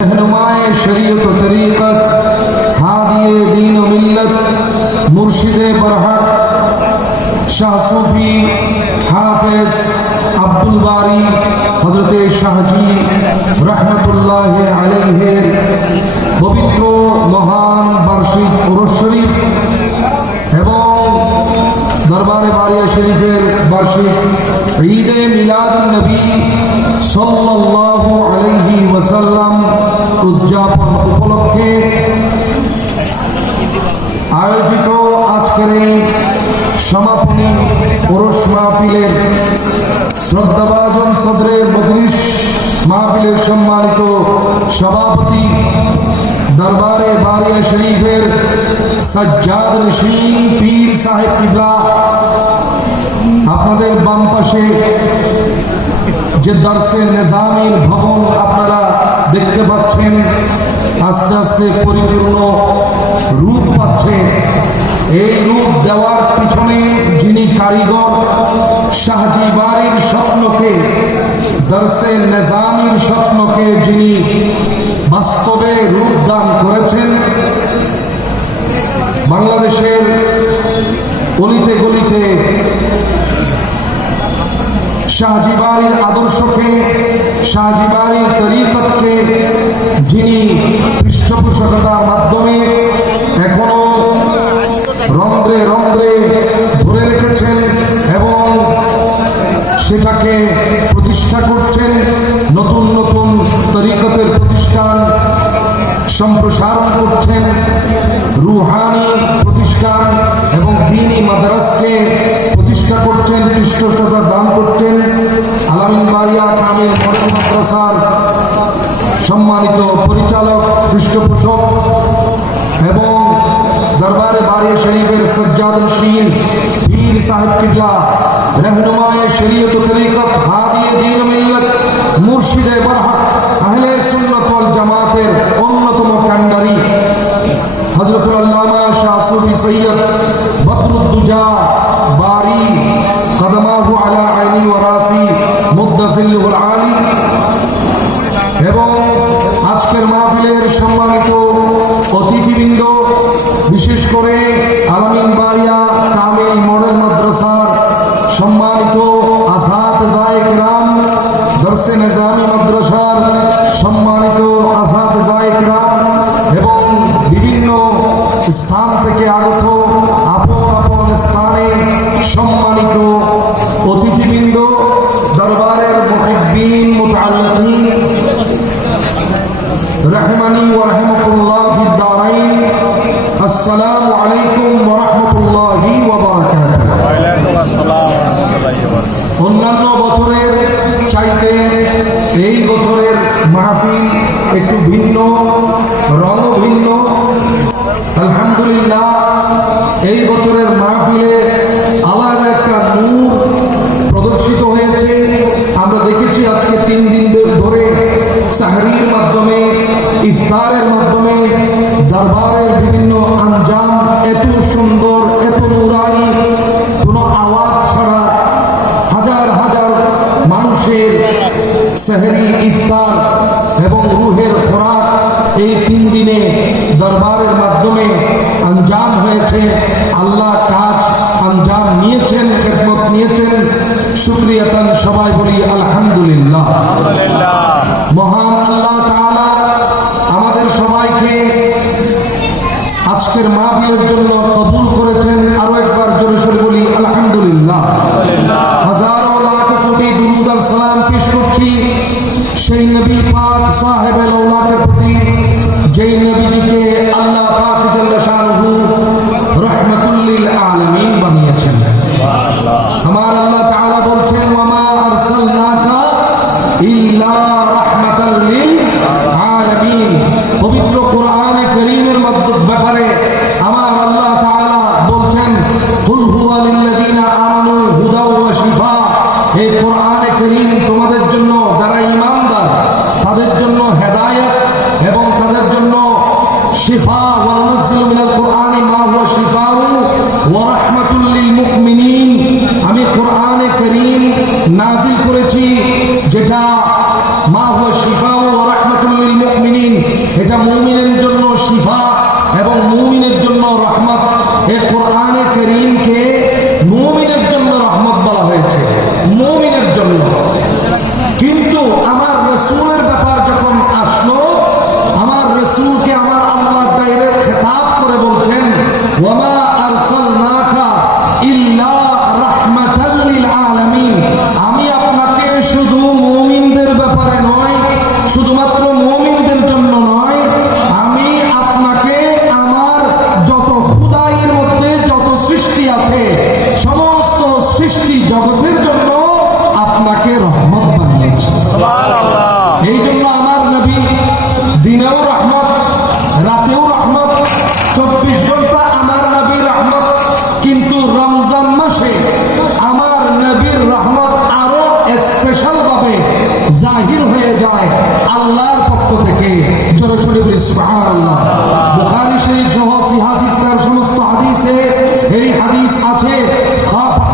रहनुमाए शरीयत व तरीक़त, हादिए दीन व मिल्लत, मुर्शिदे बरहक, शाह सूफी हाफिज अब्दुल बारी हजरत शाहजी रहमतुल्लाहि अलैहि पवित्र महान बार्षिक उरुस शरीफ এবং দরবারে বারিয়া শরীফের বার্ষিক ঈদে মিলাদুন নবী সাল্লাল্লাহু আলাইহি ওয়াসাল্লাম উদযাপন উপলক্ষে আয়োজিত আজকের এই সমাপনী উরুস মাহফিলের শ্রদ্ধাভাজন সদরে মজলিস মাহফিলের সম্মানিত সভাপতি দরবারে বারিয়া শরীফের সজ্জাদ নশীন পীর সাহেব কিবলা, আপনাদের বাম পাশে যে দরসে নিজামীর ভবন আপনারা দেখতে পাচ্ছেন আস্তে আস্তে পরিপূর্ণ রূপ পাচ্ছে। এই রূপ দেওয়ার পিছনে যিনি কারিগর, শাহজি বাড়ির স্বপ্নকে, দরসে নিজামীর স্বপ্নকে যিনি বাস্তবে রূপ দান করেছেন, বাংলাদেশের অলিতে গলিতে শাহজি বাড়ির আদর্শকে, শাহজি বাড়ির তরিকতকে যিনি পৃষ্ঠপোষকতার মাধ্যমে এখনো রন্ধ্রে রন্ধ্রে ধরে রেখেছেন এবং সেটাকে প্রতিষ্ঠা করছেন, নতুন নতুন তরিকতের প্রতিষ্ঠান সম্প্রসারণ করছেন, রুহানি প্রতিষ্ঠান এবং দ্বীনি মাদ্রাসাকে প্রতিষ্ঠা করছেন, পৃষ্ঠপোষকতা দান করছেন। আলামিন বারিয়া কামিল মডেল মাদ্রাসার সম্মানিত পরিচালক, পৃষ্ঠপোষক এবং দরবারে বারিয়া শরীফের সজ্জাদ নশীন পীর সাহেব কিবলা, रहनुमाए शरीयत व तरीक़त, हादिए दीन व मिल्लत, मुर्शिदे बरहक, अहले सुन्नत वल जमातेर अन्यतम कांडारी हजरतुल अल्लामा शाह सूफी सैयद बदरुद्दुजा बारी कदमाहु अला आइनी व रासी मुद्दजिल्लुल आली এবং আজকের মাহফিলের সম্মানিত অতিথিবৃন্দ, বিশেষ করে আলামিন বারিয়া কামিল মডেল মাদ্রাসার সম্মানিত আসাতিজায়ে কিরাম, দরসে নিজামী মাদ্রাসার সম্মানিত আসাতিজায়ে কিরাম এবং বিভিন্ন স্থান থেকে আগত আপন আপন স্থানে সম্মানিত অতিথিবৃন্দ, দরবারের মুহিব্বিন মুতাআল্লিকিন রহমানি ওয়া রাহমাতুল্লাহ ফিদ দারাইন, আসসালামু আলাইকুম ওয়া রাহমাতুল্লাহি ওয়া বারাকাতুহু। ওয়া আলাইকুম আসসালাম ওয়া রাহমাতুল্লাহি ওয়া বারাকাতুহু। অন্যান্য বছরের চাইতে এই বছরের মাহফিল একটু ভিন্ন, রং ভিন্ন। আলহামদুলিল্লাহ, এই বছরের মাহফিলে আলাদা একটা নূর প্রদর্শিত হয়েছে। আমরা দেখেছি আজকে 3 দিন ধরে সাহরির মাধ্যমে, ইফতারের মাধ্যমে দরবারের বিভিন্ন আঞ্জাম এত সুন্দর, এত নুরানি, কোনো আওয়াজ ছাড়া হাজার হাজার মানুষের সেহরি, ইফতার এবং রুহের খোরাক এই 3 দিনে দরবারের মাধ্যমে আঞ্জাম হয়েছে। আল্লাহ কাজ আঞ্জাম নিয়েছেন, খেদমত নিয়েছেন, শুকরিয়াতান সবাই বলি আলহামদুলিল্লাহ। মহান আল্লাহ তাআলা আমাদের সবাইকে আজকের মাহফিলের জন্য কবুল করেছেন। আরো একবার জোরে সোরে বলি আলহামদুলিল্লাহ। হাজারো লাখ কোটি দুরূদ আর সালাম পেশ করছি সেই নবী পাক সাহেবে লৌলাকের প্রতি, যেই নবীজিকে আল্লাহ পাক জাল্লা শানুহু রাহমাতুল লিল আলামিন বানিয়েছেন। আমার আল্লাহ তাআলা বলছেন, ওয়া মা আরসালনাকা ইল্লা রাহমাতাল লিল আলামিন। পবিত্র কোরআনে কারীমের ব্যাপারে আমার আল্লাহ তাআলা বলছেন, কুল হুয়া লিল্লাযিনা আমানু হুদা ওয়া শিফা। এই কোরআনে কারীম তোমাদের জন্য, যারা ঈমানদার তাদের জন্য হেদায়েত এবং তাদের জন্য শিফা দিনেও রহমত, রাতেও রহমত, 24 ঘন্টা আমার নবীর রহমত। কিন্তু রমজান মাসে আমার নবীর রহমত আরো স্পেশাল ভাবে জাহির হয়ে যায় আল্লাহর পক্ষ থেকে। জোরে সোরে বলি সুবহানাল্লাহ। বুখারী শরীফ সহ সিহাহ সমস্ত হাদিসে এই হাদিস আছে,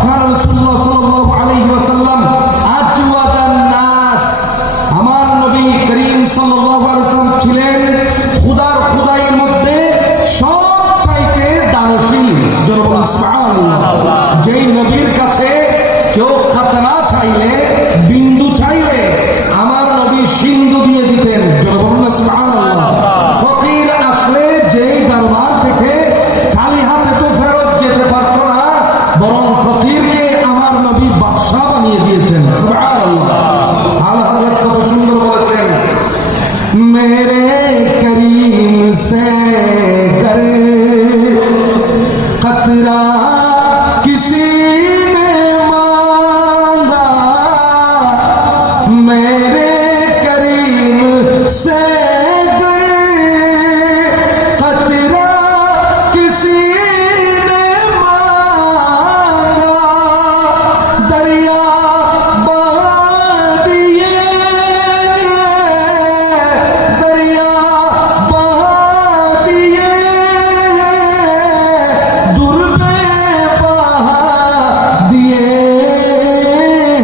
কান রাসূলুল্লাহ সাল্লাল্লাহু আলাইহি ওয়াসাল্লাম আজওয়াদান নাস, আমার নবী করিম সাল্লাল্লাহু আলাইহি ওয়াসাল্লাম ছিলেন খুদার মধ্যে সবচাইতে দানশীল। জোরে বলি সুবহানাল্লাহ। যেই নবীর কাছে কেউ কাতরা চাইলে, বিন্দু চাইলে, আমার নবী সিন্ধু দিয়ে দিতেন। জোরে বলুন সুবহানাল্লাহ। ফকির আসলে যেই দরবার থেকে খালি হাতে তো ফেরত যেতে পারতো না, বরং ফকিরকে আমার নবী বাদশাহ বানিয়ে দিয়েছেন। সুবহানাল্লাহ। আল্লাহ হযরত কত সুন্দর বলেছেন, মেরে করিম সে কর কতরা किसी ने मांगा, मेरे करीम से कतरा किसी ने मांगा, दरिया बहा दिए, दरिया बहा दिए, दुर्बे दिए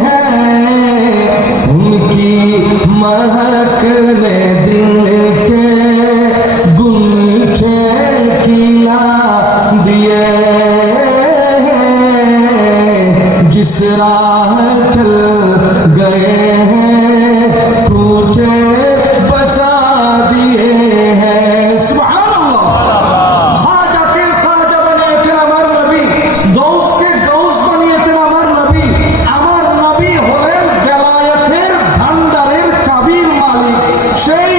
हैं, उनकी महकने दिल के गुंचे खिला दिए हैं, जिस राह चल गए हैं कूचे बसा दिए हैं। सुभान अल्लाह। खाजाके खाजा बनिয়েছেন আমার নবী, গৌসকে গৌস বানিয়েছেন আমার নবী। আমার নবী হলেন বেলায়েতের ভান্ডারের চাবির মালিক। সেই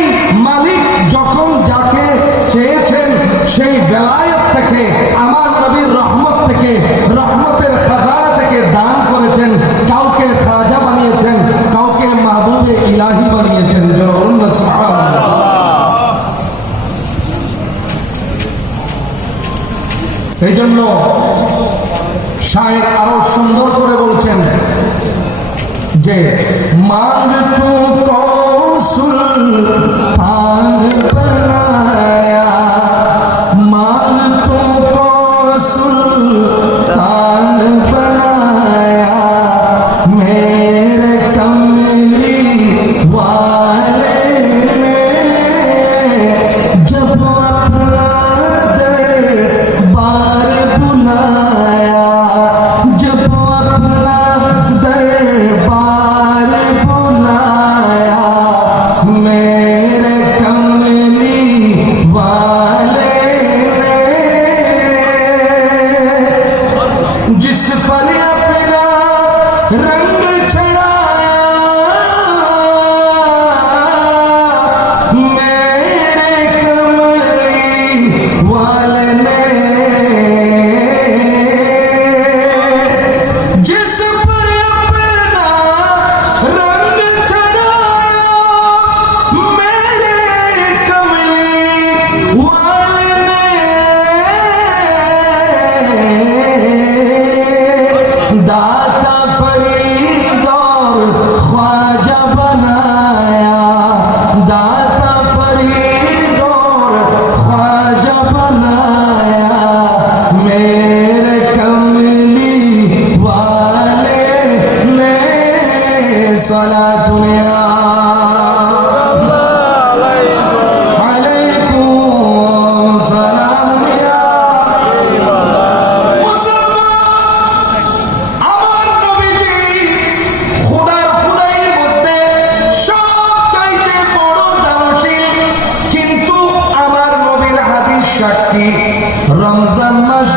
মালিক যখন যাকে চেয়েছেন সেই বেলায়েত থেকে, আমার নবীর রহমত থেকে, রহমতের খাজানা থেকে দান করেছেন। কাউকে খাজা বানিয়েছেন, কাউকে মাহবুবে ইলাহি বানিয়েছেন। বলুন না সুবহানাল্লাহ। এই জন্য শায়ের আরো সুন্দর করে বলছেন যে মাंग तू को सुल्तान बनाया, मांग तू को सुल्तान बनाया, मेरे कमली वाले ने जब अपना दरबार बुलाया, जब अपना दरबार बुलाया, मेरे कमली वाले ने जिस पर अपना रंग चढ़ाया, मेरे कमली वाले ने जिस पर अपना रंग चढ़ाया, मेरे कमली वाले ने दाता फरीद और ख्वाजा बनाया, दाता फरीद और ख्वाजा बनाया, मेरे कमली वाले ने सलातुन या अलैकुम सलाम या मुसलमान। আমার নবীজি খুদাইয়ের মধ্যে সবচাইতে বড় দানশীল। কিন্তু আমার নবীর হাদিস সাক্ষী, রমজান মাস